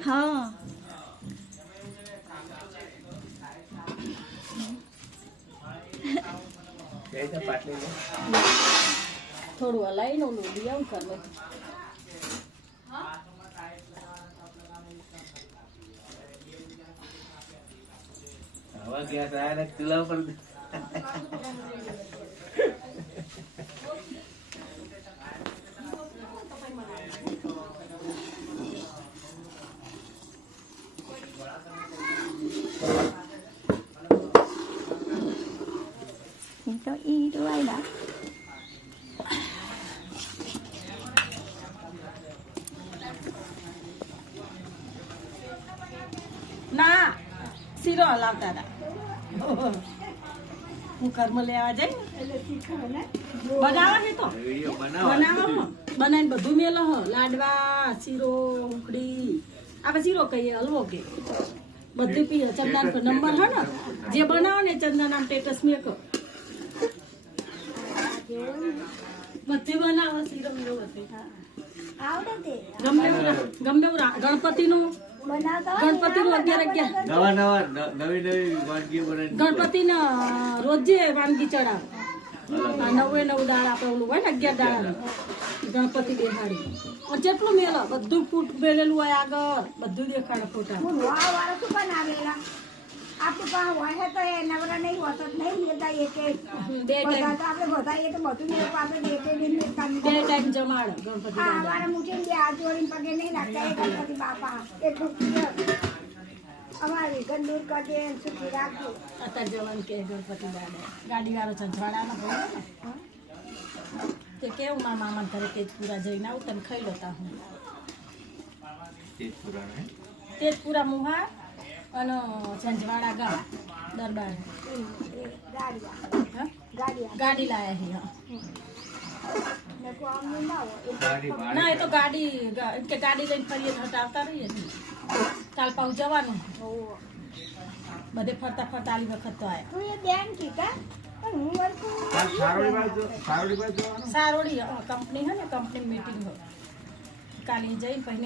हाँ थोड़ू हलाई नो लो दिया कर लो हवा गैस आया ना चूल्हा पर cho y đuôi đã ના શીરો હલાવતા હતા હું કર્મ લેવા જઈ બનાવવા છે તો બનાવો બનાવીને બધું મેલો હ લાડવા શીરો ઉકડી આપણે શીરો કહીએ હલવો કે બધું પીએ ચંદા નંબર હે ને જે બનાવો ને ચંદા નામ સ્ટેટસ મેં કહો બધું બનાવો શીરો મેરો બધું આવડે ગમે ગણપતિનું ગણપતિ નું 11 નવી વાનગી બનાવી ગણપતિ ને રોજે વાનગી ચડાવે 9 દાળ આપણે ઓલું હોય ને 11 દાળ ગણપતિ બેહાડી જેટલું મેલો બધું ફૂટ મેલેલું હોય આગળ બધું દેખાડે ફોટા વાળા શું બનાવેલા આપણે પાસે હોય તો એ નવરા નહીં હોતો નહીં મેળતા એક બધા તો આપણે બધાઈએ તો બધું મેળવું આપણે બે ટાઈમ જમાડે ગણપતિ હા અમારા મૂકીને બે હાથ જોડીને પગે નહીં રાખતા એ ગણપતિ બાપા એટલું અમારી ગંદૂર કરી સુખી રાખવું અત્યારે જવાનું કે ગણપતિ દાદા ગાડી વાળો ચંચવાડાનો હોય ને તે કેવું મારા મામા ઘરે તેજપુરા જઈને આવું તમે ખાઈ લેતા હું તેજપુરા મુહાર અને ચંચવાડા ગામ દરબાર ગાડી લાયા છે ના એ તો ગાડી કે ગાડી લઈને ફરીએ હટાવતા રહીએ કાલ પાછું જવાનું બધે ફરતા ફરતા આલી વખત તો આયા તું એ બેન કીધા પણ હું સારોડી કંપની હે ને કંપની મીટિંગ કાલે જઈને પછી